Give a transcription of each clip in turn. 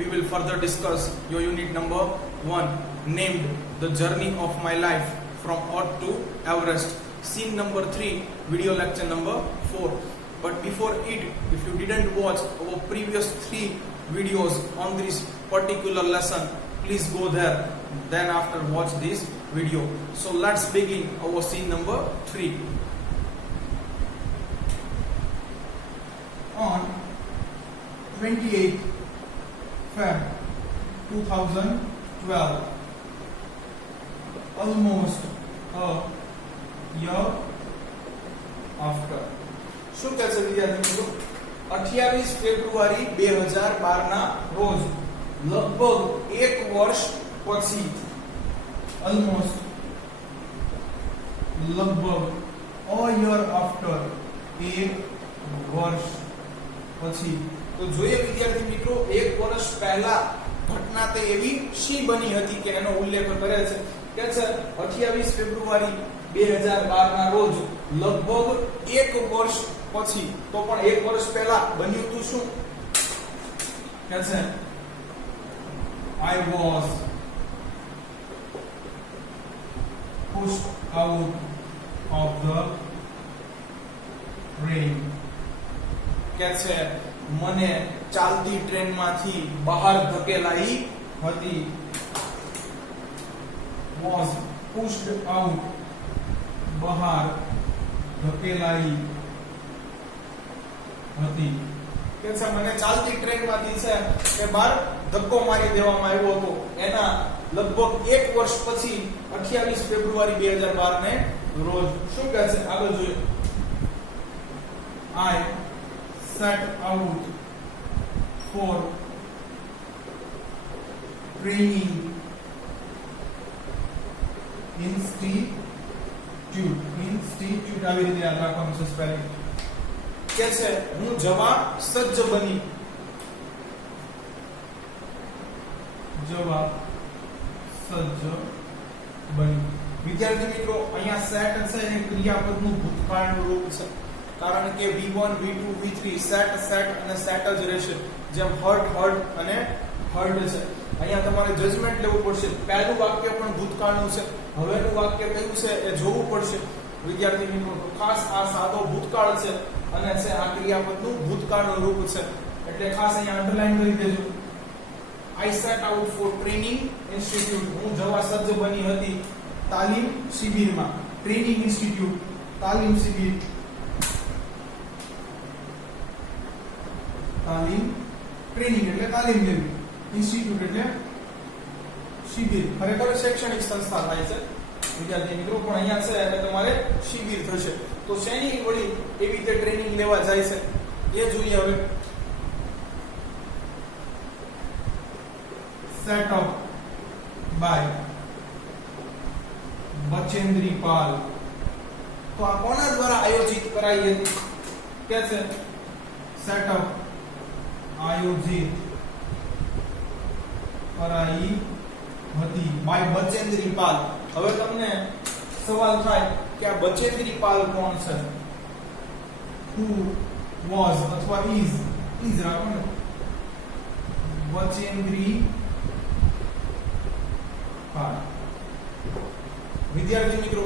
we will further discuss your unit number 1 named The Journey of My Life from Earth to Everest. Scene number 3, video lecture number 4. But before it, if you didn't watch our previous 3 videos on this particular lesson, please go there. Then after watch this video. So let's begin our scene number 3. On 28th Feb 2012, almost a year after. શું કહે છે વિદ્યાર્થી મિત્રો? 28 ફેબ્રુઆરી 2012 ના રોજ લગભગ 1 વર્ષ પછી, almost લગભગ a year after, 1 વર્ષ પછી. તો જોઈએ વિદ્યાર્થી મિત્રો, 1 વર્ષ પહેલા ઘટના તે એવી શી બની હતી કે એનો ઉલ્લેખ કરે છે. કે છે 28 ફેબ્રુઆરી 2012 ના રોજ લગભગ 1 વર્ષ પછી. તો પણ 1 વર્ષ પહેલા બન્યું હતું શું? કે છે I was pushed out of the train. કે છે મને ચાલતી ટ્રેનમાંથી બહાર ધકેલાઈ હતી. was pushed out, બહાર ધકેલાઈ હતી. કે છે મને ચાલતી ટ્રેનમાંથી છે કે બહાર ધક્કો મારી દેવામાં આવ્યો હતો. એના લગભગ 1 વર્ષ પછી 28 ફેબ્રુઆરી 2012 ને રોજ શું કહે છે? આગળ જોઈએ. I set out for training institute આવી રીતે યાદ રાખવાનું છે સ્પેલિંગ. કે છે હું જવા સજ્જ બની. જવા સજ્જ બની. વિદ્યાર્થી મિત્રો, અહીંયા સેટ છે એ ક્રિયાપદનું ભૂતકાળનું રૂપ છે. કારણ કે V1 V2 V3 સેટ અને સેટ જ રહેશે. જેમ હર્ટ અને હર્ડ છે. અહીંયા તમારે જજમેન્ટ લેવું પડશે. પહેલું વાક્ય પણ ભૂતકાળનું છે, હવેનું વાક્ય કયું છે એ જોવું પડશે. વિદ્યાર્થી મિત્રો, ખાસ આ સાદો ભૂતકાળ છે અને છે આ ક્રિયાપદનું ભૂતકાળનું રૂપ છે. એટલે ખાસ અહીંયા અંડરલાઈન કરી દેજો. I set out for training institute. હું જવા સજ્જ બની હતી તાલીમ શિબિરમાં. ટ્રેનિંગ ઇન્સ્ટિટ્યૂટ, તાલીમ શિબિર. તાલીમ, ટ્રેનિંગ એટલે તાલીમ લેવી, ઇન્સ્ટિટ્યૂટ એટલે શિબિર. ખરેખર શૈક્ષણિક સંસ્થા થાય છે વિદ્યાર્થી મિત્રો, પણ અહીંયા છે એટલે તમારે શિબિર થશે. તો શેની વળી એવી રીતે ટ્રેનિંગ લેવા જાય છે એ જોઈએ હવે. Set up by Bachendri Pal. તો આ કોના દ્વારા આયોજિત કરાઈ હતી? કે છે સેટઅપ આયોજિત કરાઈ હતી બાય બચેન્દ્રી પાલ. હવે તમને સવાલ થાય કે આ બચેન્દ્રી પાલ કોણ છે? who was અથવા is રાખો ને. બચેન્દ્રી પાલ. વિદ્યાર્થી મિત્રો,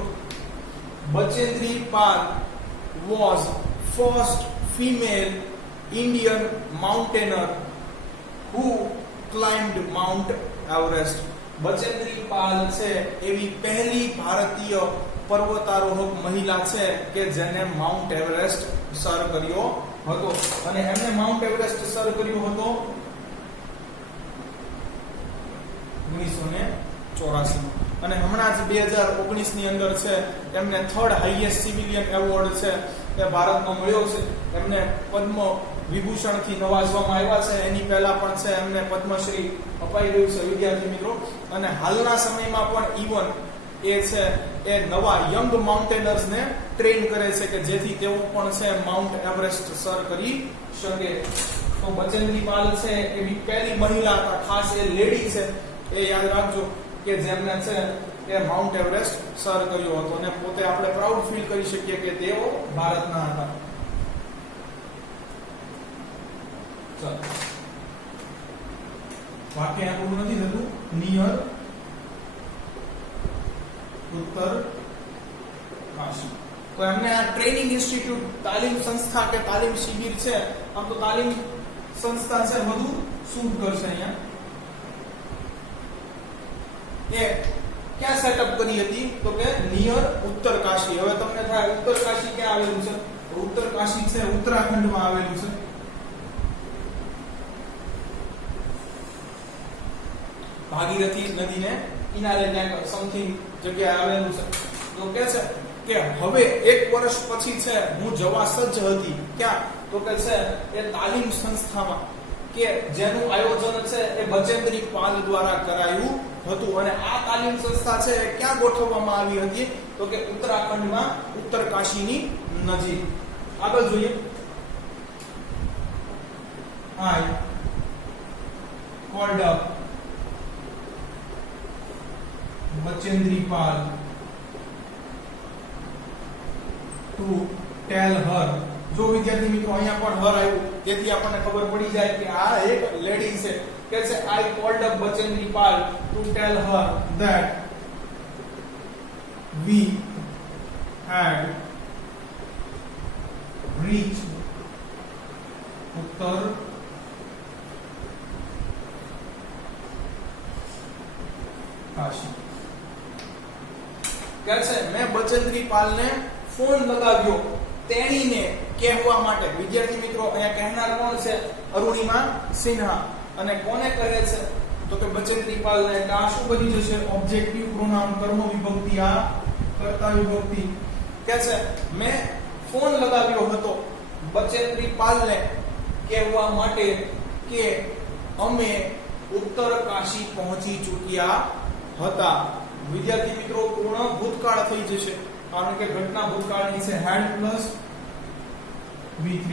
Bachendri Pal was first female Indian mountaineer who climbed Mount Everest. Bachendri Pal છે એવી પહેલી ભારતીય પર્વતારોહક મહિલા છે કે જેને માઉન્ટ એવરેસ્ટ સર કર્યો હતો. અને એમને માઉન્ટ એવરેસ્ટ સર કર્યો હતો 1984. અને હમણાં જ 2019 ની અંદર છે એમને થર્ડ હાઈએસ્ટ સિવિલિયન એવોર્ડ છે એ ભારતમાં મળ્યો છે. એમને પદ્મ વિભૂષણ થી નવાજવામાં આવ્યા છે. એની પહેલા પણ છે એમને પદ્મશ્રી અપાઈ રહ્યું છે વિદ્યાર્થી મિત્રો. અને હાલના સમયમાં પણ ઈવન એ છે એ નવા યંગ માઉન્ટેનર્સ ને ટ્રેન કરે છે કે જેથી તેઓ પણ છે માઉન્ટ એવરેસ્ટ સર કરી શકે. તો બચેન્દ્રી પાલ છે એવી પહેલી મહિલા હતા, ખાસ એ લેડી છે એ યાદ રાખજો, કે જેમને છે એ માઉન્ટ એવરેસ્ટ સર કર્યો હતો. અને પોતે આપણે પ્રાઉડ ફીલ કરી શકીએ કે તેઓ ભારતના હતા. ચાલો વાક્ય આ પૂરું નથી થતું. નિયર ઉત્તર કાશી. તો એમને આ ટ્રેનિંગ ઇન્સ્ટિટ્યૂટ, તાલીમ સંસ્થા કે તાલીમ શિબિર છે, આમ તો તાલીમ સંસ્થા છે, વધુ સૂટ કરશે અહીંયા. એ ક્યાં સેટઅપ કરી હતી? તો કે નિયર ઉત્તર કાશી. હવે તમને થાય ઉત્તર કાશી ક્યાં આવેલું છે? ઉત્તર કાશી છે ઉત્તરાખંડમાં આવેલું છે. ભાગીરથી નદીને કિનારે ત્યાં સમથિંગ જગ્યાએ આવેલું છે. તો કે છે કે હવે 1 વર્ષ પછી છે હું જવા સજ્જ હતી. ક્યાં? તો કે છે એ તાલીમ સંસ્થામાં, કે જેનું આયોજન છે એ બચેન્દ્રી પાલ દ્વારા કરાયું હતું. અને આ તાલીમ સંસ્થા છે એ ક્યાં ગોઠવવામાં આવી હતી? તો કે ઉત્તરાખંડમાં ઉત્તર કાશીની નજીક. આગળ જોઈએ. I called up Bachendri Pal to tell her. જો વિદ્યાર્થી મિત્રો અહીંયા પણ હર આવ્યું, તેથી આપણને ખબર પડી જાય કે આ એક લેડી છે. કે છે I called up Bachendri Pal to tell her that we had reached Uttar Kashi. કે છે મેં બચેન્દ્રી પાલને ફોન લગાવ્યો તેણીને કહેવા માટે. વિદ્યાર્થી મિત્રો અહીંયા કહેનાર કોણ છે? અરુણિમા સિન્હા. અને કોને કહે છે? તો કે બચેન્દ્રી પાલને. એટલે આ શું બની જશે? ઓબ્જેક્ટિવ પ્રોનાઉન, કર્મ વિભક્તિ, આ કર્તા વિભક્તિ. કે છે મેં ફોન લગાવ્યો હતો બચેન્દ્રી પાલને કહેવા માટે કે અમે ઉત્તર કાશી પહોંચી ચૂક્યા હતા. વિદ્યાર્થી મિત્રો પૂર્ણ ભૂતકાળ થઈ જશે, કારણ કે ઘટના ભૂતકાળની છે. had પ્લસ V3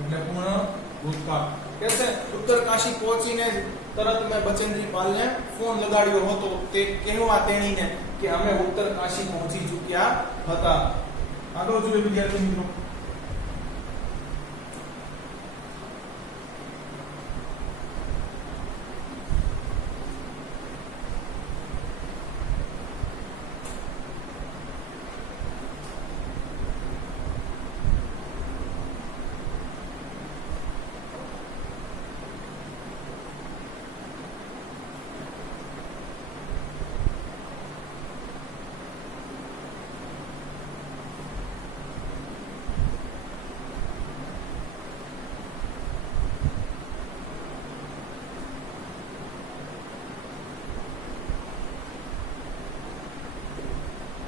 એટલે પૂર્ણ ભૂતકાળ. કે છે ઉત્તર કાશી પહોંચીને તરત મેં બચેન્દ્રી પાલને ફોન લગાડ્યો હતો તે કહેવા તેણીને કે અમે ઉત્તર કાશી પહોંચી ચૂક્યા હતા. આગળ જોઈએ વિદ્યાર્થી મિત્રો.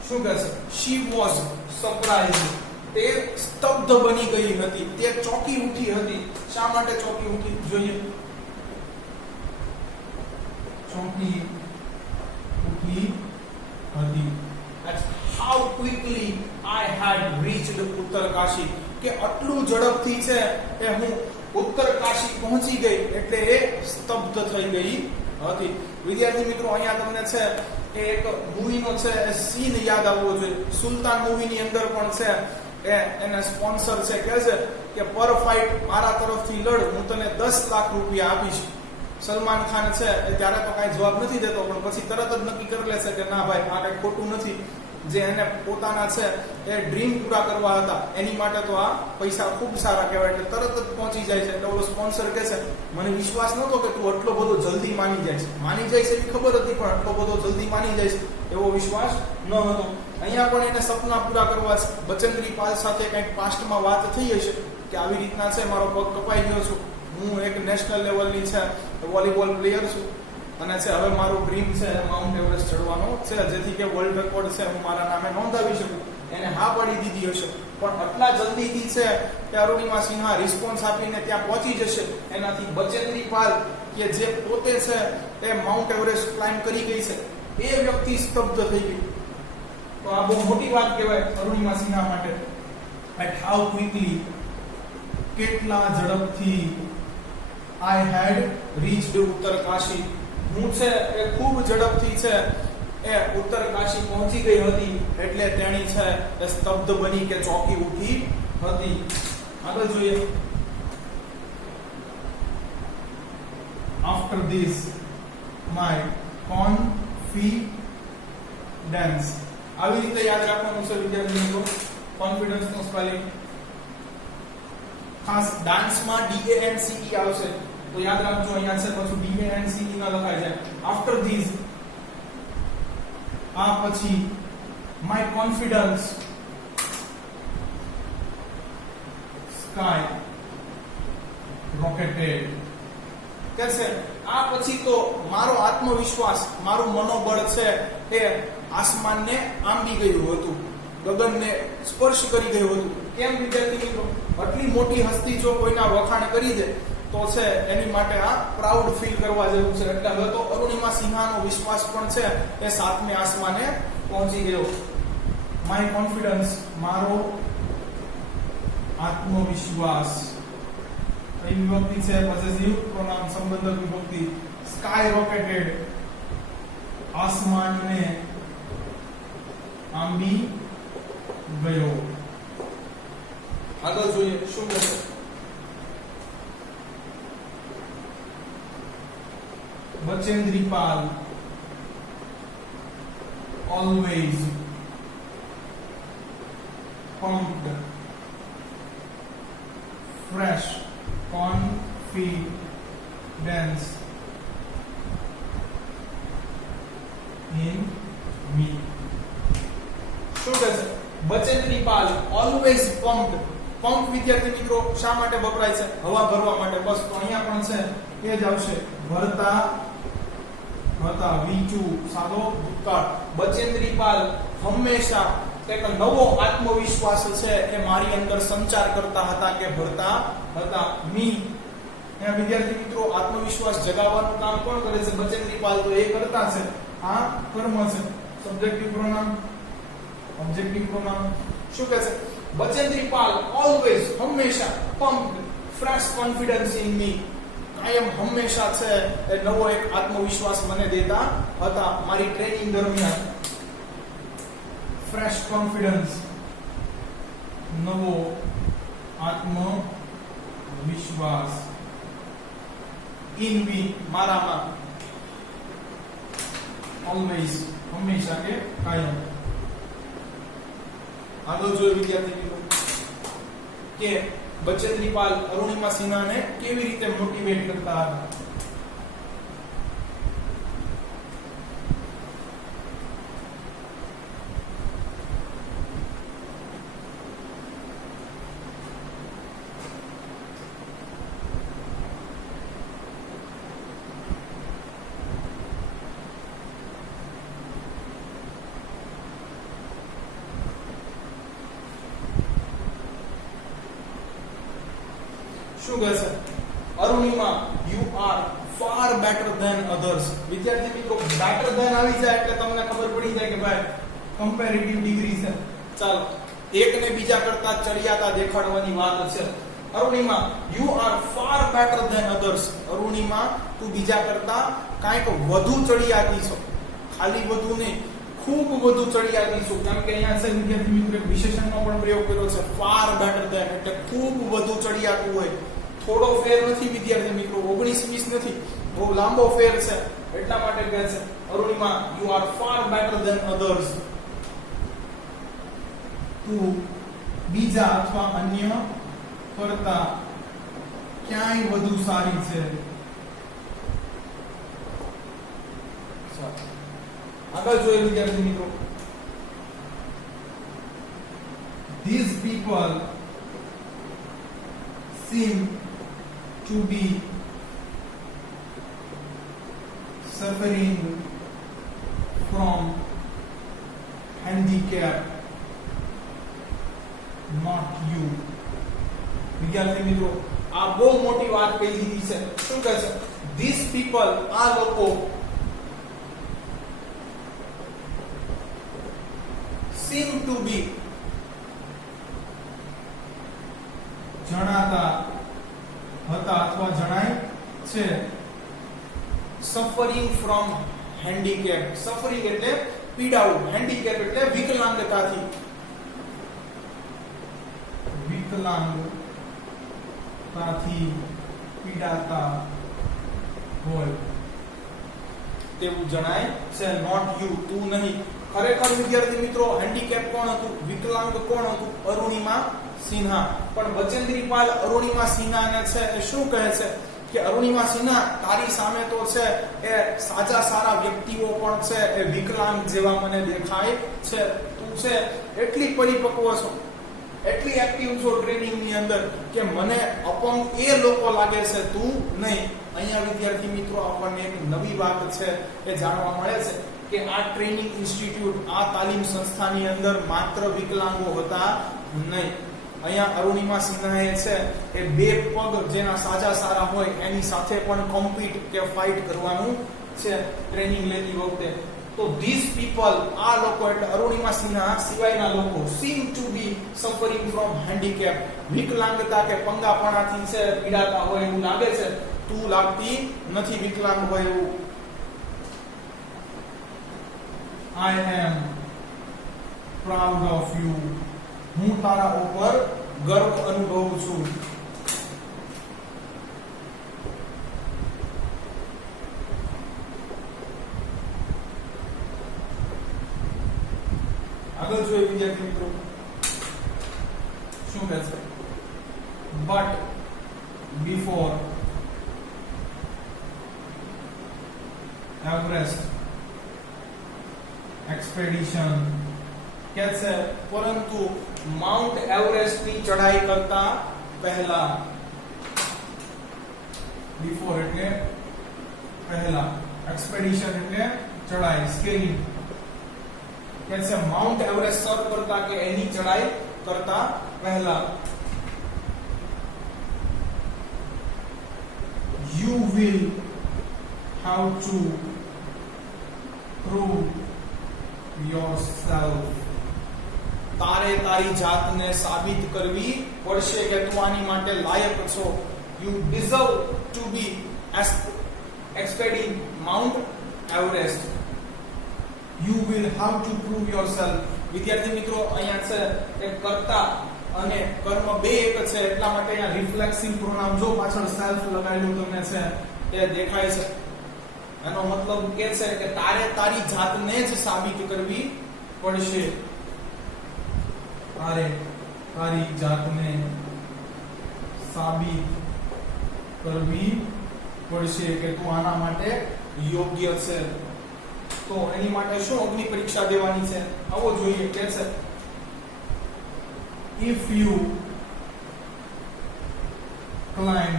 શું કહે છે? she was surprised. તે સ્તબ્ધ બની ગઈ હતી, તે ચોંકી ઉઠી હતી. શા માટે ચોંકી ઉઠી? જોઈએ. ચોંકી ઉઠી હતી. how quickly I had reached ઉત્તર કાશી. કે આટલું ઝડપથી છે એ હું ઉત્તર કાશી પહોંચી ગઈ, એટલે એ સ્તબ્ધ થઈ ગઈ હતી. વિદ્યાર્થી મિત્રો અહીંયા તમને છે કે એક મૂવીનો છે સીન યાદ આવવો જોઈએ. સુલતાન મૂવીની અંદર પણ છે એને સ્પોન્સર છે કહે છે કે પર ફાઇટ મારા તરફથી લડ, હું તને 10 લાખ રૂપિયા આપીશ. સલમાન ખાન છે ત્યારે તો કાંઈ જવાબ નથી દેતો, પણ પછી તરત જ નક્કી કરી લેશે કે ના ભાઈ આ કંઈ ખોટું નથી. જે એને પોતાના છે એ ડ્રીમ પૂરા કરવા હતા એની માટે તો આ પૈસા ખૂબ સારા કહેવાય. એટલે તરત જ પહોંચી જાય છે. એટલે ઓલો સ્પોન્સર કહે છે મને વિશ્વાસ નહોતો કે તું આટલો બધો જલ્દી માની જાય છે. માની જાય છે એવી ખબર હતી, પણ આટલો બધો જલ્દી માની જાય છે એવો વિશ્વાસ ન હતો. અહીંયા પણ એને સપના પૂરા કરવા છે. બચેન્દ્રી પાલ સાથે કંઈક પાસ્ટમાં વાત થઈ હશે કે આવી રીતના છે મારો પગ કપાઈ ગયો છું, હું એક નેશનલ લેવલની છે વોલીબોલ પ્લેયર છું, અને છે હવે મારું ડ્રીમ છે માઉન્ટ એવરેસ્ટ ચડવાનો છે, જેથી કે વર્લ્ડ રેકોર્ડ છે હું મારા નામે નોંધાવી શકું. એને હા પાડી દીધી હશે, પણ આટલા જલ્દીથી છે કે અરુણિમા સિન્હા રિસ્પોન્સ આપીને ત્યાં પહોંચી જશે. એનાથી બચેન્દ્રી પાલ કે જે પોતે છે એ માઉન્ટ એવરેસ્ટ ક્લાઇમ્બ કરી ગઈ છે, એ વ્યક્તિ સ્તબ્ધ થઈ ગઈ. તો આ બહુ મોટી વાત કહેવાય અરુણિમા સિન્હા માટે. એટ હાઉ ક્વિકલી, કેટલા ઝડપથી, I had reached ઉત્તર કાશી, હું છે એ ખૂબ ઝડપથી છે એ ઉત્તર કાશી પહોંચી ગઈ હતી, એટલે તેણી છે એ સ્તબ્ધ બની કે ચોંકી ઉઠી હતી. આગળ જોઈએ. after this my confidence. આવી રીતે યાદ રાખવાનું છે વિદ્યાર્થી મિત્રો કોન્ફિડન્સ નું સ્પેલિંગ. ખાસ ડાન્સ માં DANCE આવશે તો યાદ રાખજો, અહીંયા છે પછી DANCE ના લખાય છે. after this આ પછી my confidence sky rocketed. कैसे આ પછી તો મારો આત્મવિશ્વાસ, મારું મનોબળ છે એ આસમાનને આંબી ગયું હતું, ગગનને સ્પર્શ કરી ગયું હતું. કેમ વિદ્યાર્થી મિત્રો? આટલી મોટી હસ્તી જો કોઈના વખાણ કરી દે તો છે એની માટે આ પ્રાઉડ ફીલ કરવા જેવું છે. એટલે હવે તો અરુણિમા સિન્હાનો વિશ્વાસ પણ છે એ સાતમે આસમાને પહોંચી ગયો. માય કોન્ફિડન્સ, મારો આત્મવિશ્વાસ. કઈ વિભક્તિ છે? પોસેસિવ પ્રોનાઉન, સંબંધક વિભક્તિ. સ્કાય રોકેટેડ, આસમાનને આંબી ગયો. આગળ જોઈએ શું કહે. Bachendri Pal always pumped fresh confidence in me. શું કહે છે? Bachendri Pal always pumped. પંપ વિદ્યાર્થી મિત્રો શા માટે વપરાય છે? હવા ભરવા માટે. બસ તો અહીંયા પણ છે એ જ આવશે. ભરતા હતા, વીચુ સાદો ભૂતકાળ. બચેન્દ્રીપાલ હંમેશા એક નવો આત્મવિશ્વાસ છે એ મારી અંદર સંચાર કરતા હતા કે ભરતા હતા. મી અહીંયા વિદ્યાર્થી મિત્રો આત્મવિશ્વાસ જગાવવાનું કામ કોણ કરે છે? બચેન્દ્રીપાલ તો એ કરતા છે. આ કર્મ છે. Subjective pronoun, objective pronoun. શું કહે છે? બચેન્દ્રીપાલ ઓલવેઝ હંમેશા પમ્પ્ડ ફ્રેશ કોન્ફિડન્સ ઇન મી. કાયમ હંમેશા છે એ નવો એક આત્મવિશ્વાસ મને દેતા હતા મારી ટ્રેનિંગ દરમિયાન. ફ્રેશ કોન્ફિડન્સ, નવો આત્મવિશ્વાસ. ઇન મી, મારામાં. ઓલવેઝ હંમેશા કે કાયમ. આગળ જોઈએ વિદ્યાર્થી મિત્રો કે બચેન્દ્રીપાલ અરુણિમા સિન્હાને કેવી રીતે મોટિવેટ કરતા હતા. શું કહે છે? Arunima you are far better than others. વિદ્યાર્થી મિત્રો બેટર ધેન આવી જાય એટલે તમને ખબર પડી જાય કે ભાઈ કમ્પેરેટિવ ડિગ્રી છે. ચાલો એકને બીજા કરતા ચડિયાતા દેખાડવાની વાત છે. Arunima you are far better than others. Arunima તું બીજા કરતા કાંઈક વધુ ચડિયાતી છો. ખાલી વધુ નહીં, ખૂબ વધુ ચડિયાતી છો. કેમ કે અહીંયા છે વિદ્યાર્થી મિત્રો વિશેષણનો પણ પ્રયોગ કર્યો છે. ફાર બેટર ધેન એટલે ખૂબ વધુ ચડિયાતું હોય. થોડો ફેર નથી વિદ્યાર્થી મિત્રો, 19-20 નથી, બહુ લાંબો ફેર છે. એટલા માટે કહે છે Arunima you are far better than others. તું બીજા અથવા અન્ય કરતા ક્યાંય વધુ સારી છે. આગળ જોઈએ વિદ્યાર્થી મિત્રો. These people seem to be suffering from handicap, not you. વિદ્યાર્થી મિત્રો આ બહુ મોટી વાત કહી દીધી છે. શું કહે છે? These people, આ લોકો, seem to be જણાતા હતા અથવા જણાય છે. Suffering from handicap. સફરિંગ એટલે પીડાવું, હેન્ડીકેપ એટલે વિકલાંગતાથી. વિકલાંગતાથી પીડાતા હોય તેવું જણાય છે. નોટ યુ, તું નહીં. ખરેખર વિદ્યાર્થી મિત્રો હેન્ડીકેપ કોણ હતું? વિકલાંગ કોણ હતું? અરુણિમા સિન્હા. પણ બચેન્દ્રી પાલ અરુણિમા સિન્હાને છે એ શું કહે છે કે અરુણિમા સિન્હા, તારી સામે તો છે એ સાજા સારા વ્યક્તિઓ પણ છે એ વિકલાંગ જેવા મને દેખાય છે. તું છે એટલી પરિપક્વ છો, એટલી એક્ટિવ છો ટ્રેનિંગ ની અંદર કે મને અપંગ એ લોકો લાગે છે, તું નહીં. અહીંયા વિદ્યાર્થી મિત્રો આપણને એક નવી વાત છે એ જાણવા મળે છે કે આ ટ્રેનિંગ ઇન્સ્ટિટ્યૂટ, આ તાલીમ સંસ્થાની અંદર માત્ર વિકલાંગો હતા નહીં. અહીંયા અરુણિમા સિન્હાએ છે એ બે પગ જેના સાજા સારા હોય એની સાથે પણ કોમ્પીટ કે ફાઇટ કરવાનું છે ટ્રેનિંગ લેતી વખતે. તો ધીસ પીપલ, આ લોકો એટલે અરુણિમા સિન્હા સિવાયના લોકો, seem to be suffering from handicap, વિકલાંગતા કે પંગાપણાથી છે પીડાતા હોય એવું લાગે છે. તું લાગતી નથી વિકલાંગ હોય એવું. I am proud of you. હું તારા ઉપર ગર્વ અનુભવું છું. આગળ જોઈએ વિદ્યાર્થી મિત્રો શું કહે છે? But before Everest expedition, કે છે પરંતુ માઉન્ટ એવરેસ્ટ ની ચઢાઈ કરતા પહેલા, બિફોર એટલે પહેલા, એક્સપેડિશન એટલે ચઢાઈ, સ્કેલિંગ, કે છે માઉન્ટ એવરેસ્ટ સર કરતા કે એની ચઢાઈ કરતા પહેલા, you will have to prove yourself. તારે તારી જાતને સાબિત કરવી પડશે કે તું આની માટે લાયક છો. You deserve to be expediting Mount Everest. You will have to prove yourself. વિદ્યાર્થી મિત્રો અહીંયા છે એ કર્તા અને કર્મ બે એક છે એટલા માટે અહીંયા રિફ્લેક્સિવ પ્રોનાઉન જો પાછળ સેલ્ફ લગાવેલું તમને છે એ દેખાય છે. એનો મતલબ કે છે કે તારે તારી જાતને જ સાબિત કરવી પડશે. તારે તારી જાતને સાબિત કરવી પડશે કે તું આના માટે યોગ્ય છે. તો એની માટે શું અગ્નિ પરીક્ષા દેવાની છે આવો જોઈએ. કે છે if you climb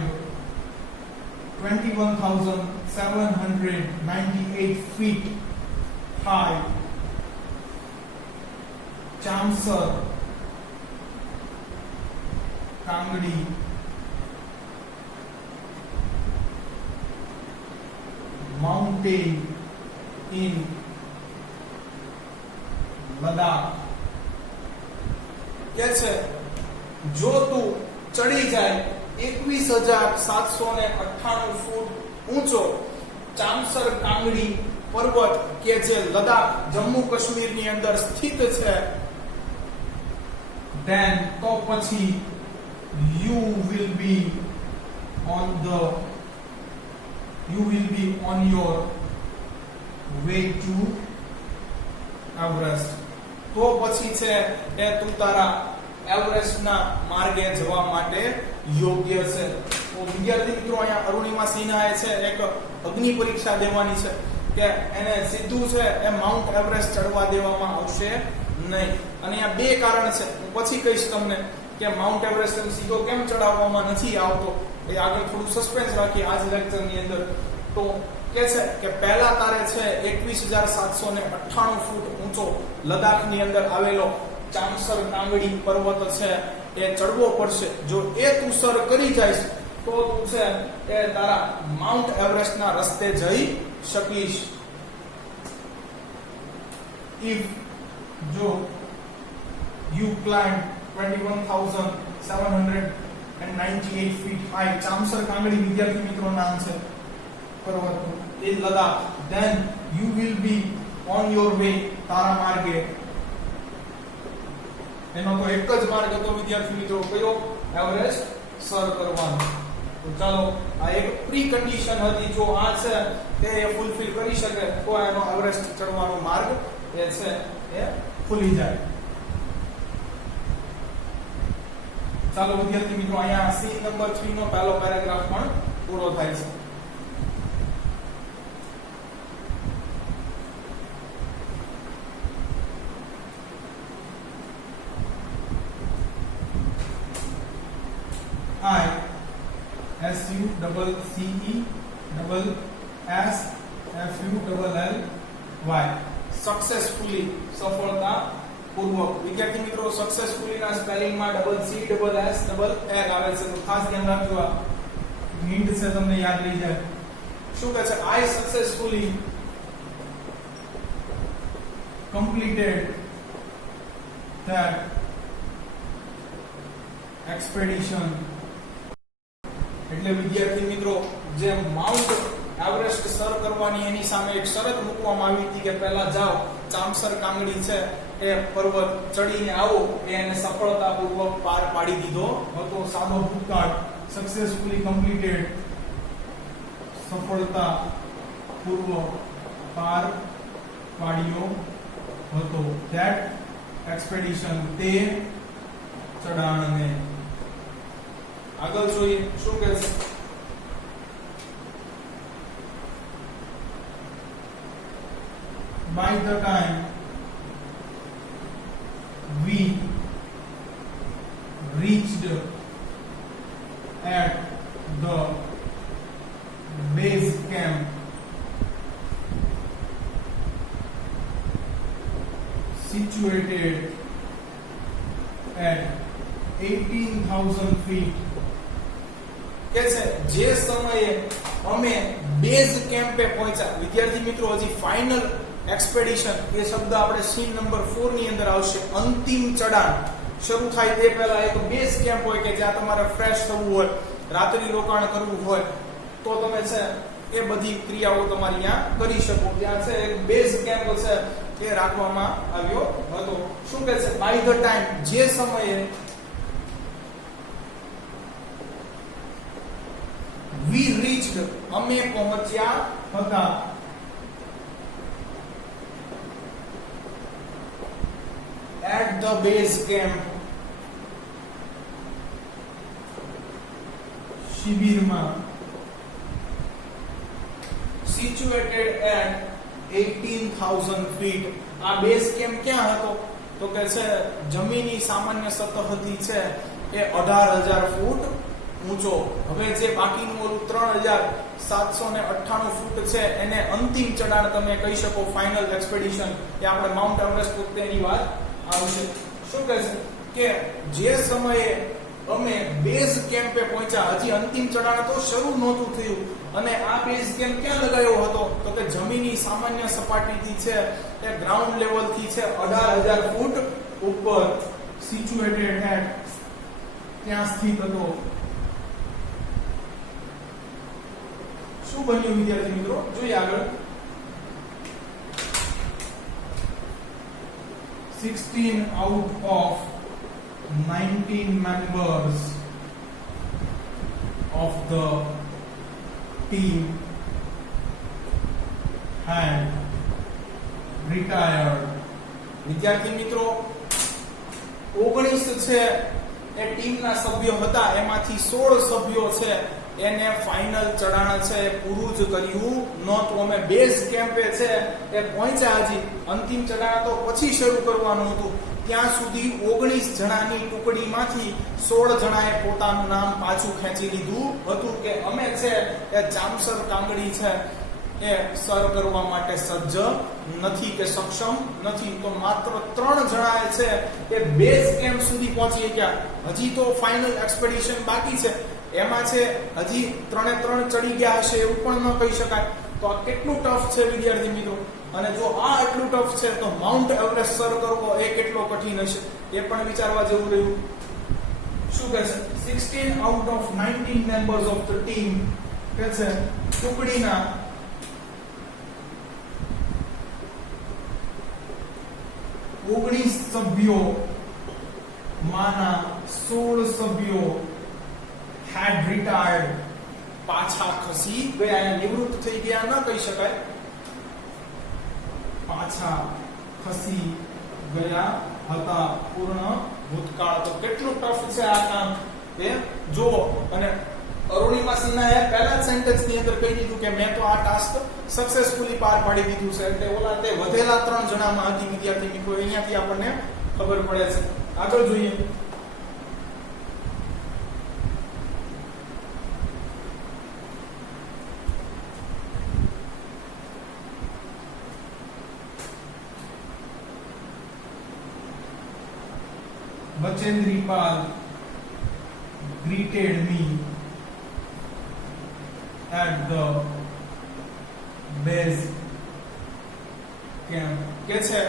21,798 feet high Chamsar Kangdi mountain in Ladakh, કે છે જો તું ચડી જાય 21,798 ફૂટ ઊંચો ચામસર કાંગડી પર્વત કે જે લદાખ જમ્મુ કાશ્મીર ની અંદર સ્થિત છે, then તો પછી you will be on your way to Everest. તો પછી છે એ તું તારા એવરેસ્ટ ના માર્ગે જવા માટે યોગ્ય છે. તો વિદ્યાર્થી મિત્રો અહીંયા અરુણિમા સિન્હાએ છે એક અગ્નિ પરીક્ષા દેવાની છે કે એને સીધું છે એ માઉન્ટ એવરેસ્ટ ચડવા દેવામાં આવશે નહીં. અને આ બે કારણ છે, હું પછી કહીશ તમને કે માઉન્ટ એવરેસ્ટ સીધો કેમ ચડાવવામાં નથી આવતો, એ આગળ થોડું સસ્પેન્સ રાખી આજ લેક્ચર ની અંદર. તો કે છે કે પહેલા તારે છે 21,798 ફૂટ ઊંચો લદાખ ની અંદર આવેલો ચામસર કાંગડી પર્વત છે એ ચડવો પડશે. જો એ તું સર કરી જાય તો તું છે એ તારા માઉન્ટ એવરેસ્ટ ના રસ્તે જઈ શકીશ. if જો you climb 21,798 feet high ચામસર Kangri વિદ્યાર્થી મિત્રો નામ છે પર્વત in Ladakh, then you will be on your way તારા માર્ગે. એનો તો એક જ માર્ગ હતો વિદ્યાર્થી મિત્રો, કયો? એવરેસ્ટ સર કરવાનો. તો ચાલો આ એક પ્રી કન્ડિશન હતી, જો આ છે તે ફૂલફિલ કરી શકે તો એનો એવરેસ્ટ ચડવાનો માર્ગ એ છે એ ખુલી જાય. ચાલો વિદ્યાર્થી મિત્રો, અહીંયા સીન નંબર 3 નો પહેલો પેરેગ્રાફ પણ પૂરો થાય છે. I SUCCESSFULLY સક્સેસફુલી સફળતા પૂર્વક. વિદ્યાર્થી મિત્રો, સક્સેસફુલી ના સ્પેલિંગ માં double C double S double L આવે છે, તો ખાસ ધ્યાન રાખજો. આ હિન્ટ છે, તમને યાદ રહી જાય. શું કહે છે? I successfully completed that expedition. એટલે વિદ્યાર્થી મિત્રો, જે માઉન્ટ એવરેસ્ટ સર કરવાની એની સામે એક શરત મૂકવામાં આવી હતી કે પહેલા જાઓ, ચામસર કાંગડી છે એ પર્વત ચડીને આવો, એને સફળતાપૂર્વક પાર પાડી દીધો હતો. સાદો ભૂતકાળ, સક્સેસફુલી કમ્પ્લીટેડ, સફળતાપૂર્વક પાર પાડ્યો હતો. ધેટ એક્સપેડિશન, તે ચઢાણને. આગળ જોઈએ શું કહે છે. By the time we reached at the base camp, situated at 18,000 feet, કે છે જે સમયે અમે બેઝ કેમ્પે પહોંચ્યા. વિદ્યાર્થી મિત્રો, હજી ફાઇનલ એક્સપેડિશન એ શબ્દ આપણે સીન નંબર 4 ની અંદર આવશે. અંતિમ ચડાણ શરૂ થાય તે પહેલા એક બેઝ કેમ્પ હોય કે જ્યાં તમારે ફ્રેશ થવું હોય, રાત્રિ રોકાણ કરવું હોય, તો તમે છે એ બધી ક્રિયાઓ તમારી ત્યાં કરી શકો. ત્યાં છે એક બેઝ કેમ્પ છે એ રાખવામાં આવ્યો હતો. શું કહે છે? બાય ધ ટાઈમ, જે સમયે we reached, અમે પહોંચ્યા હતા, at the base camp, શિબિરમાં, situated at 18,000 feet. આ બેઝ કેમ્પ ક્યાં હતો? તો કે છે જમીનની સામાન્ય સતહથી છે એ 18,000 ફૂટ ઊંચો. હવે જે બાકીનું ઓલું 3,798 ફૂટ છે એને અંતિમ ચડાણ તમે કહી શકો. ફાઇનલ એક્સપેડિશન એ આપણે માઉન્ટ એવરેસ્ટ પોતે એની વાત આવશે. શું કહે છે કે જે સમયે અમે બેઝ કેમ્પે પહોંચ્યા, હજી અંતિમ ચડાણ તો શરૂ નહોતું થયું, અને આ બેઝ કેમ્પ ક્યાં લગાવ્યો હતો? તો કે જમીનની સામાન્ય સપાટીથી છે એ ગ્રાઉન્ડ લેવલથી છે 18,000 ફૂટ ઉપર, સિચ્યુએટેડ એટ, ત્યાં સ્થિત હતો. શું બન્યું વિદ્યાર્થી મિત્રો? જોઈએ આગળ. 16 out of 19 members of the team had retired. વિદ્યાર્થી મિત્રો, 19 છે એ ટીમના સભ્યો હતા, એમાંથી 16 સભ્યો છે એને ફાઇનલ ચડાણ છે પૂરું જ કર્યું નહોતું. અમે બેઝ કેમ્પે છે એ પહોંચ્યા, હજી અંતિમ ચડાણ તો પછી શરૂ કરવાનું હતું. ત્યાં સુધી 19 જણાની ટુકડીમાંથી 16 જણાએ પોતાનું નામ પાછું ખેંચી લીધું હતું કે અમે છે એ ચામસર કાંગડી છે એ સર કરવા માટે સજ્જ નથી કે સક્ષમ નથી. તો માત્ર 3 જણાએ છે એ બેઝ કેમ્પ સુધી પહોંચી ગયા. હજી તો ફાઇનલ એક્સપેડિશન બાકી છે, એમાં છે હજી 3 ચડી ગયા હશે એવું પણ ન કહી શકાય. તો આ કેટલું ટફ છે વિદ્યાર્થી મિત્રો. અને જો આ એટલું ટફ છે તો માઉન્ટ એવરેસ્ટ સર કરવો એ કેટલો કઠિન હશે એ પણ વિચારવા જેવું રહ્યું. શું કહે છે? 16 out of 19 members of the team, કે છે ટુકડીના 19 સભ્યો માના 16 સભ્યો had retired, પાછા ખસી ગયા, અહીંયા નિવૃત્ત થઈ ગયા ન કહી શકાય, પાછા ખસી ગયા હતા, પૂર્ણ ભૂતકાળ. તો કેટલું ટફ છે આ કામ એ જુઓ. અને અરુણિમા સિન્હાએ પહેલા જ સેન્ટેન્સ ની અંદર કહી દીધું કે મેં તો આ ટાસ્ક સક્સેસફુલી પાર પાડી દીધું છે. એટલે ઓલા તે વધેલા 3 જણામાં હતી વિદ્યાર્થી મિત્રો, અહીંયાથી આપણને ખબર પડે છે. આગળ જોઈએ. Bachendri Pal greeted me at the base camp. કે છે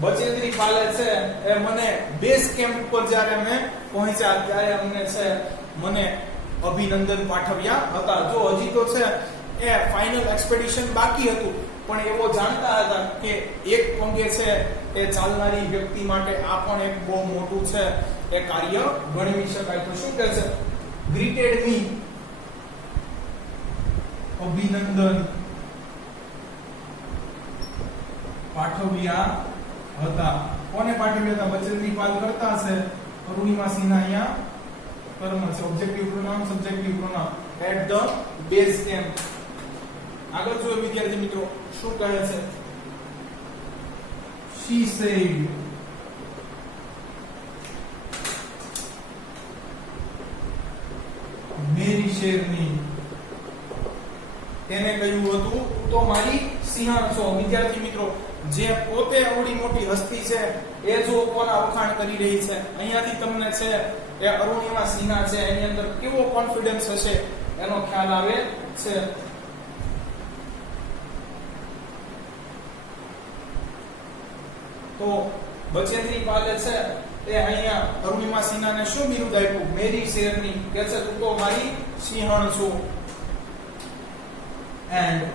બચેન્દ્રી પાલે છે એ મને બેઝ કેમ્પ ઉપર જ્યારે મેં પહોંચ્યા ત્યારે અમને છે મને અભિનંદન પાઠવ્યા હતા. જો હજી તો છે એ ફાઇનલ એક્સપેડિશન બાકી હતું, પણ એવો જાણતા હતા કે એક પંગે છે એ ચાલનારી વ્યક્તિ માટે આ પણ એક બહુ મોટું છે એ કાર્ય ગણવી શકાય. તો શું કહે છે? ગ્રીટેડ મી, અભિનંદન પાઠવ્યા હતા. કોને પાઠવ્યા હતા? બચેન્દ્રી પાલ કરતા હશે, અરુણિમા સિન્હા અહીંયા કર્મ છે, objective pronoun, subjective pronoun. At the base camp. આગળ જોઈએ વિદ્યાર્થી મિત્રો શું કહે છે? She said મેરી શેરની, તેને કહ્યું હતું તું તો મારી સિંહણ છો. વિદ્યાર્થી મિત્રો, જે પોતે આવડી મોટી હસ્તી છે એ જો કોના વખાણ કરી રહી છે, અહીંયાથી તમને છે એ અરુણિમા સિન્હા છે એની અંદર કેવો કોન્ફિડન્સ હશે એનો ખ્યાલ આવે છે. તો બચેન્દ્રી પાલે છે એ અહીંયા અરુણિમા સિન્હાને શું બિરુદ આપ્યું? મેરી શેરની. કે છે તું તો મારી સિંહણ છો. and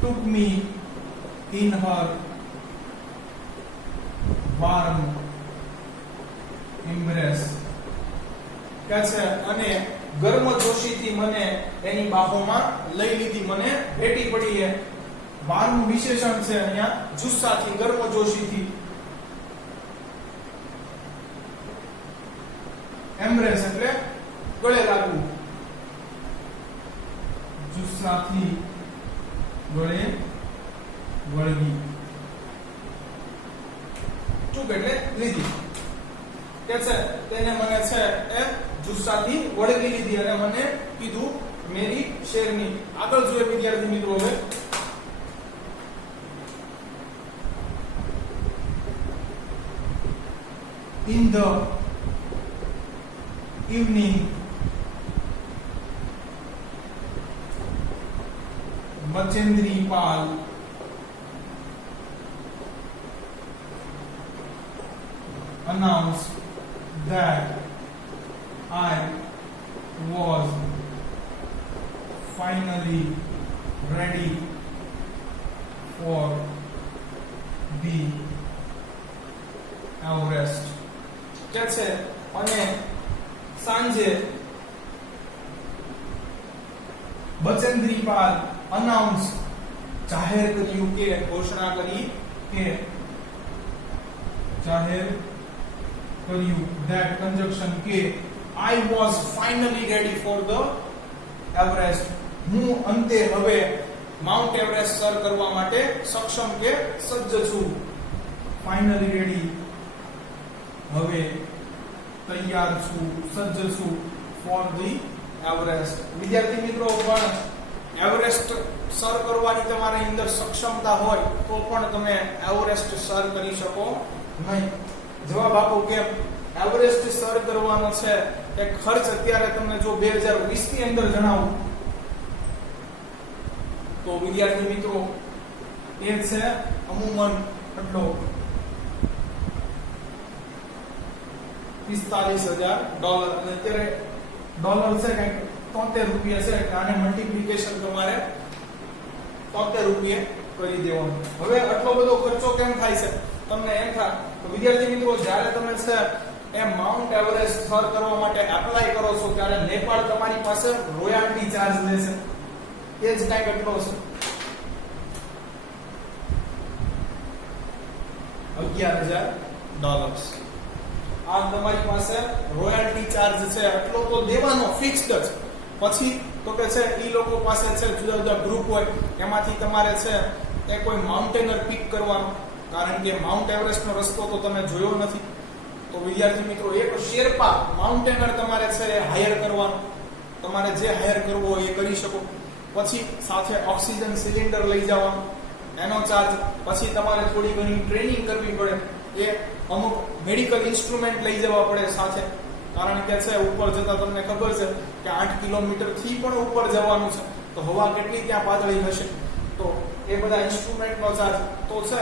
took me in her warm embrace. કે છે અને ગર્મજોશીથી મને એની બાહોમાં લઈ લીધી, મને ભેટી પડી. છે વારનું વિશેષણ છે અહીંયા જુસ્સાથી, ગર્મજોશીથી. એમ્બ્રેસ એટલે ગળે લાગવું, જુસ્સાથી ગળે વળગી. ચૂક એટલે લીધી. કે છે તેને મને છે એ જુસ્સાથી વળગી લીધી અને મને કીધું મેરી શેરની. આગળ જોઈએ વિદ્યાર્થી મિત્રો હવે. In the evening, Bachendri Pal announced that I was finally ready for the Everest. કે છે અને સાંજે બચેન્દ્રી પાલ અનાઉન્સ જાહેર કર્યું કે, ઘોષણા કરી કે, જાહેર કર્યું that conjunction કે I was finally ready for the Everest. હું અંતે હવે માઉન્ટ એવરેસ્ટ સર કરવા માટે સક્ષમ કે સજ્જ છું. finally ready, હવે તૈયાર છું, સજ્જ છું for the Everest. વિદ્યાર્થી મિત્રો, પણ એવરેસ્ટ સર કરવાની તમારી અંદર સક્ષમતા હોય તો પણ તમે એવરેસ્ટ સર કરી શકો નહીં. જવાબ આપો કેમ? એવરેસ્ટ સર કરવાનો છે એ ખર્ચ અત્યારે તમને જો 2020 ની અંદર જણાવું તો વિદ્યાર્થી મિત્રો એ છે અમુમન કેટલો $45,000. અને અત્યારે ડોલર છે કંઈક 73 રૂપિયા છે, એટલે આને મલ્ટીપ્લિકેશન તમારે 73 રૂપિયા કરી દેવાનું. હવે આટલો બધો ખર્ચો કેમ થાય છે તમને એમ થાય તો વિદ્યાર્થી મિત્રો, જ્યારે તમે છે એ માઉન્ટ એવરેસ્ટ સર કરવા માટે એપ્લાય કરો છો ત્યારે નેપાળ તમારી પાસે રોયલ્ટી ચાર્જ લેશે, એ જ કાંઈ કેટલો છે $11,000. આ તમારી પાસે રોયલ્ટી ચાર્જ છે એટલો તો દેવાનો ફિક્સ્ડ જ. પછી તો કે છે ઈ લોકો પાસે છે જુદા જુદા ગ્રુપ હોય, એમાંથી તમારે છે એ કોઈ માઉન્ટેનર પિક કરવાનો, કારણ કે માઉન્ટ એવરેસ્ટ નો રસ્તો તો તમે જોયો નથી. તો વિદ્યાર્થી મિત્રો એક શેરપા માઉન્ટેનર તમારે છે એ હાયર કરવાનો, તમારે જે હાયર કરવો હોય એ કરી શકો. પછી સાથે ઓક્સિજન સિલિન્ડર લઈ જવાનો, એનો ચાર્જ. પછી તમારે થોડી ઘણી ટ્રેનિંગ કરવી પડે, એ અમુક મેડિકલ ઇન્સ્ટ્રુમેન્ટ લઈ જવા પડે સાથે, કારણ કે છે ઉપર જતા તમને ખબર છે કે 8 કિલોમીટર થી પણ ઉપર જવાનું છે, તો હવા કેટલી ત્યાં પાતળી હશે, તો એ બધા ઇન્સ્ટ્રુમેન્ટનો ચાર્જ. તો છે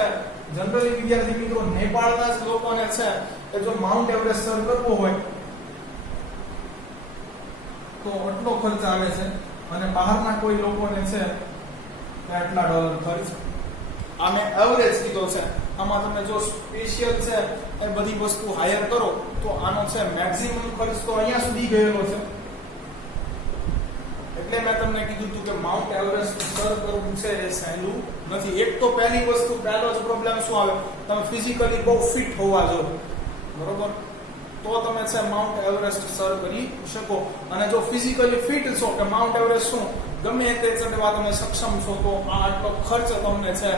જનરલી વિદ્યાર્થી મિત્રો નેપાળના જ લોકોને છે કે જો માઉન્ટ એવરેસ્ટ સર કરવો હોય તો આટલો ખર્ચ આવે છે, અને બહારના કોઈ લોકોને છે આટલા ડોલર ખર્ચ. આ મેં એવરેજ કીધો છે, આમાં તમે જો સ્પેશિયલ છે એ બધી વસ્તુ હાયર કરો તો આનો છે મેક્સિમમ ખર્ચ તો અહીંયા સુધી ગયેલો છે. એટલે મેં તમને કીધું હતું કે માઉન્ટ એવરેસ્ટ સર કરવું છે એ સહેલું નથી. એક તો પહેલી વસ્તુ, પહેલો જ પ્રોબ્લેમ શું આવે, તમે ફિઝિકલી બહુ ફિટ હોવા જોઈએ, બરોબર, તો તમે છે માઉન્ટ એવરેસ્ટ સર કરી શકો. અને જો ફિઝિકલી ફિટ છો કે માઉન્ટ એવરેસ્ટ શું ગમે તે ચડવા તમે સક્ષમ છો, તો આ આટલો ખર્ચ તમને છે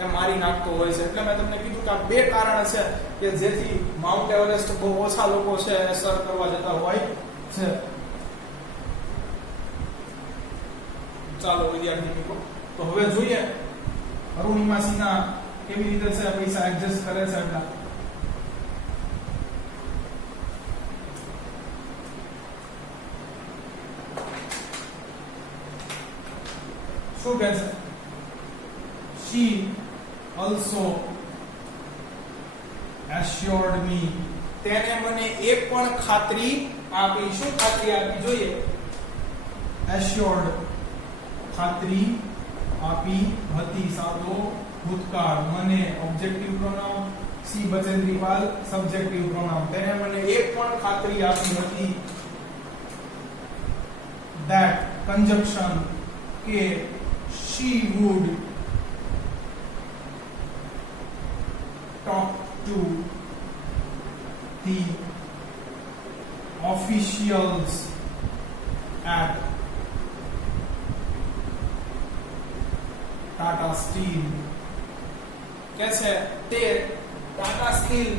એ મારી નાખતો હોય છે. એટલે મેં તમને કીધું કે આ બે કારણ છે કે જેથી માઉન્ટ એવરેસ્ટ બહુ ઓછા લોકો છે એ સર કરવા જતા હોય છે. ચાલો વિદ્યાર્થી મિત્રો, તો હવે જોઈએ અરુણિમા સિન્હા કેવી રીતે છે પૈસા એડજસ્ટ કરે છે. એટલા શું કહે છે, she also assured me, તેને મને એ પણ ખાતરી આપી. શું ખાતરી આપી જોઈએ, assured, ખાતરી આપી હતી. સાદો ભૂતકાળ, મને objective pronoun, C Bachendri Pal subjective pronoun. તેને મને એ પણ ખાતરી આપી હતી that conjunction કે she would talk to the officials at Tata Steel. કે છે તે ટાટા સ્ટીલ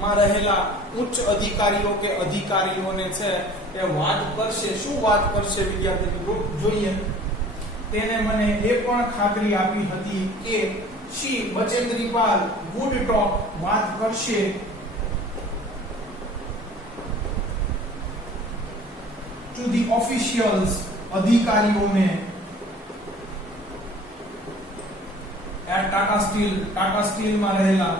માં રહેલા ઉચ્ચ અધિકારીઓ કે અધિકારીઓને છે એ વાત કરશે. શું વાત કરશે વિદ્યાર્થી મિત્રો જોઈએ, તેને મને એ પણ ખાતરી આપી હતી કે she બચેન્દ્રીપાલ would talk, વાત કરશે to the officials, અધિકારીઓને at Tata Steel, Tata steel માં રહેલા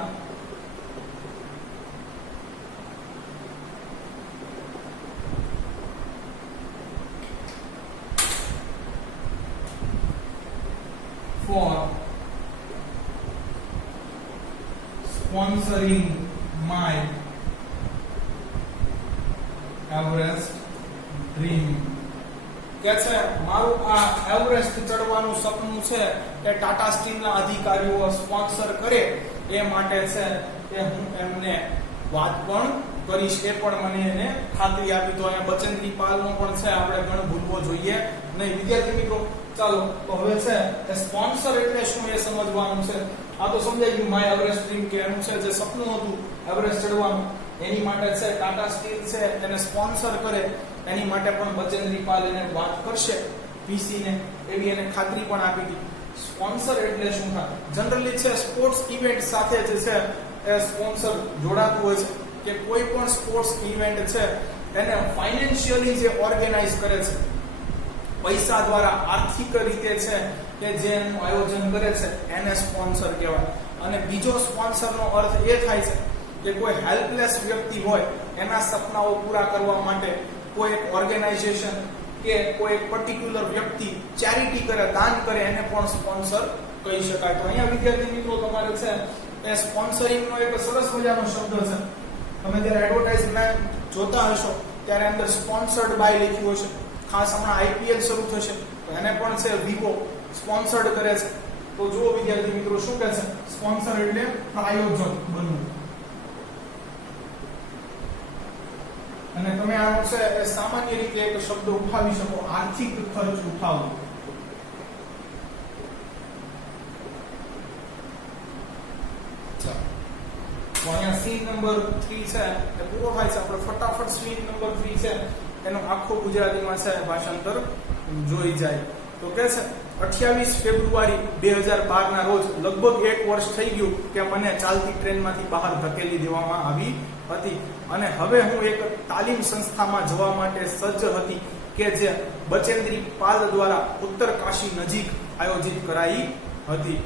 for sponsoring my Everest dream. કે છે મારું આ એવરેસ્ટ ચડવાનું સપનું છે કે ટાટા સ્ટીલના અધિકારીઓ સ્પોન્સર કરે એ માટે છે કે હું એમને વાત પણ કરીશ, એ પણ મને એને ખાતરી આપી. તો અહીંયા બચેન્દ્રીપાલનો પણ છે આપણે ઘણું ભૂલવો જોઈએ નહીં. વિદ્યાર્થી મિત્રો ચાલો તો હવે છે એ સ્પોન્સર એટલે શું એ સમજવાનું છે. આ તો સમજાઈ ગયું, માય એવરેસ્ટ ડ્રીમ કે એનું છે જે સપનું હતું એવરેસ્ટ ચડવાનું, એની માટે છે ટાટા સ્ટીલ છે એને સ્પોન્સર કરે, એની માટે પણ બચેન્દ્રીપાલ એને વાત કરશે વીસી ને, એવી એને ખાતરી પણ આપી હતી. સ્પોન્સર એટલે શું થાય, જનરલી છે સ્પોર્ટ્સ ઇવેન્ટ સાથે જે છે એ સ્પોન્સર જોડાતું હોય છે કે કોઈ પણ સ્પોર્ટ્સ ઇવેન્ટ છે એને ફાઇનાન્શિયલી જે ઓર્ગેનાઇઝ કરે છે, પૈસા દ્વારા આર્થિક રીતે છે કે જે એનું આયોજન કરે છે એને સ્પોન્સર કહેવાય. અને બીજો સ્પોન્સરનો અર્થ એ થાય છે કે કોઈ હેલ્પલેસ વ્યક્તિ હોય એના સપનાઓ પૂરા કરવા માટે કોઈ એક ઓર્ગેનાઇઝેશન કે કોઈ એક પર્ટિક્યુલર વ્યક્તિ ચેરિટી કરે, દાન કરે, એને પણ સ્પોન્સર કહી શકાય. તો અહીંયા વિદ્યાર્થી મિત્રો તમારે છે એ સ્પોન્સરિંગનો એક સરસ મજાનો શબ્દ છે તમે જ્યારે એડવર્ટાઇઝમેન્ટ જોતા હશો ત્યારે અંદર સ્પોન્સર્ડ બાય લખ્યું હશે. ખાસ હમણાં આઈપીએલ શરૂ થશે તો એને પણ છે વિવો સ્પોન્સર્ડ કરે છે. તો જુઓ વિદ્યાર્થી મિત્રો શું કહે છે, સ્પોન્સર એટલે પ્રાયોજક બનવું. અને તમે આનો છે એ સામાન્ય રીતે એક શબ્દ ઉઠાવી શકો, આર્થિક ખર્ચ ઉઠાવવો. તો અહીંયા સીન નંબર 3 છે એ પૂરો થાય છે. આપણે ફટાફટ સીન નંબર 3 છે એનો આખો ગુજરાતીમાં છે ભાષાંતર જોઈ જાય. તો કે છે 28 ફેબ્રુઆરી 2012 ના રોજ લગભગ 1 વર્ષ થઈ ગયું કે મને ચાલતી ટ્રેનમાંથી બહાર ધકેલી દેવામાં આવી હતી અને હવે હું એક તાલીમ સંસ્થામાં જવા માટે સજ્જ હતી કે જે બચેન્દ્રી પાલ દ્વારા ઉત્તર કાશી નજીક આયોજિત કરાઈ હતી.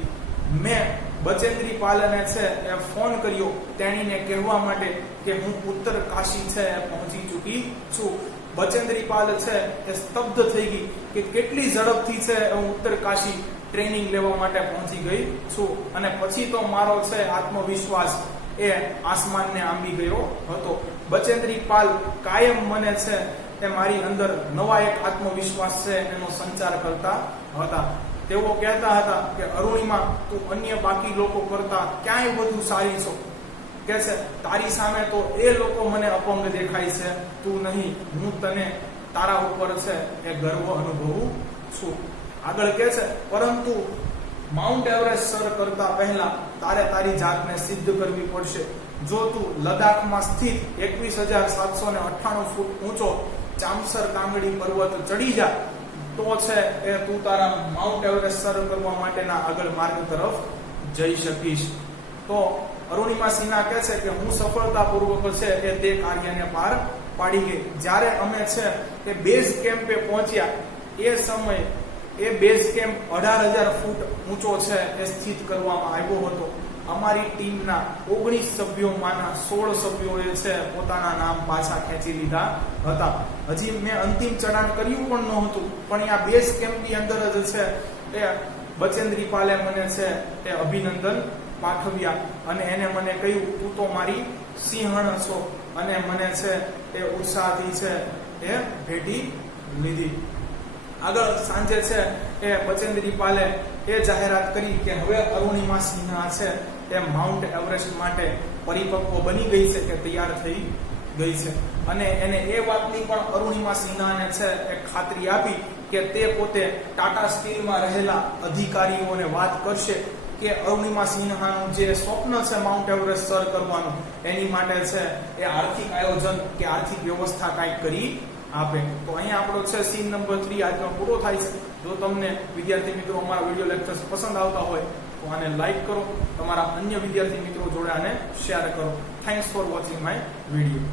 મેં બચેન્દ્રી પાલને છે એ ફોન કર્યો તેણીને કહેવા માટે કે હું ઉત્તર કાશી છે એ પહોંચી ચૂકી છું. બચેન્દ્રી પાલ છે એ સ્તબ્ધ થઈ ગઈ કે કેટલી ઝડપથી છે હું ઉત્તર કાશી ટ્રેનિંગ લેવા માટે પહોંચી ગઈ છું. અને પછી તો મારો છે આત્મવિશ્વાસ એ આસમાનને આંબી ગયો હતો. બચેન્દ્રી પાલ કાયમ મને છે એ મારી અંદર નવા એક આત્મવિશ્વાસ છે એનો સંચાર કરતા હતા. તેઓ કહેતા હતા કે અરુણિમા, તું અન્ય બાકી લોકો કરતા ક્યાંય વધુ સારી છો. કે છે તારી સામે તો એ લોકો મને અપંગ દેખાય છે, તું નહીં. હું તને તારા ઉપર છે એ ગર્વ અનુભવું છું. આગળ કે છે પરંતુ માઉન્ટ એવરેસ્ટ સર કરતા પહેલા તારે તારી જાતને સિદ્ધ કરવી પડશે. જો તું લદ્દાખમાં સ્થિત 21,798 ફૂટ ઊંચો ચામસર કાંગડી પર્વત ચડી જા તો છે એ તું તારા માઉન્ટ એવરેસ્ટ સર કરવા માટેના આગળ માર્ગ તરફ જઈ શકીશ. તો અરુણિમા સિન્હા કહે છે કે હું સફળતાપૂર્વક છે એ તે કાર્યને પાર પાડી ગઈ. જ્યારે અમે છે એ બેઝ કેમ્પે પહોંચ્યા એ સમયે એ બેઝ કેમ્પ 18,000 ફૂટ ઊંચો છે એ સ્થિત કરવામાં આવ્યો હતો. અમારી ટીમના 19 સભ્યોમાંના 16 સભ્યોએ છે પોતાના નામ પાછા ખેંચી લીધા હતા. હજી મેં અંતિમ ચઢાણ કર્યું પણ નહોતું, પણ આ બેઝ કેમ્પની અંદર જ છે એ બચેન્દ્રી પાલે મને છે એ અભિનંદન પાઠવ્યા અને એને મને કહ્યું તું તો મારી સિંહણ છો અને મને છે એ ઉત્સાહથી છે એ ભેટી લીધી. આગળ સાંજે છે એ બચેન્દ્રી પાલે એ જાહેરાત કરી કે હવે અરુણિમા સિન્હા છે એ માઉન્ટ એવરેસ્ટ માટે પરિપક્વ બની ગઈ છે, કે તૈયાર થઈ ગઈ છે. અને એને એ વાતની પણ અરુણિમા સિન્હાને છે એ ખાતરી આપી કે તે પોતે ટાટા સ્ટીલમાં રહેલા અધિકારીઓને વાત કરશે કે અરુણિમા સિન્હાનું જે સ્વપ્ન છે માઉન્ટ એવરેસ્ટ સર કરવાનું, એની માટે છે એ આર્થિક આયોજન કે આર્થિક વ્યવસ્થા કાંઈક કરી આપે. તો અહીંયા આપણો છે સીન નંબર 3 આજનો પૂરો થાય છે. જો તમને વિદ્યાર્થી મિત્રો અમારા વિડીયો લેક્ચર્સ પસંદ આવતા હોય તો આને લાઈક કરો, તમારા અન્ય વિદ્યાર્થી મિત્રો જોડે આને શેર કરો. Thanks for watching my video.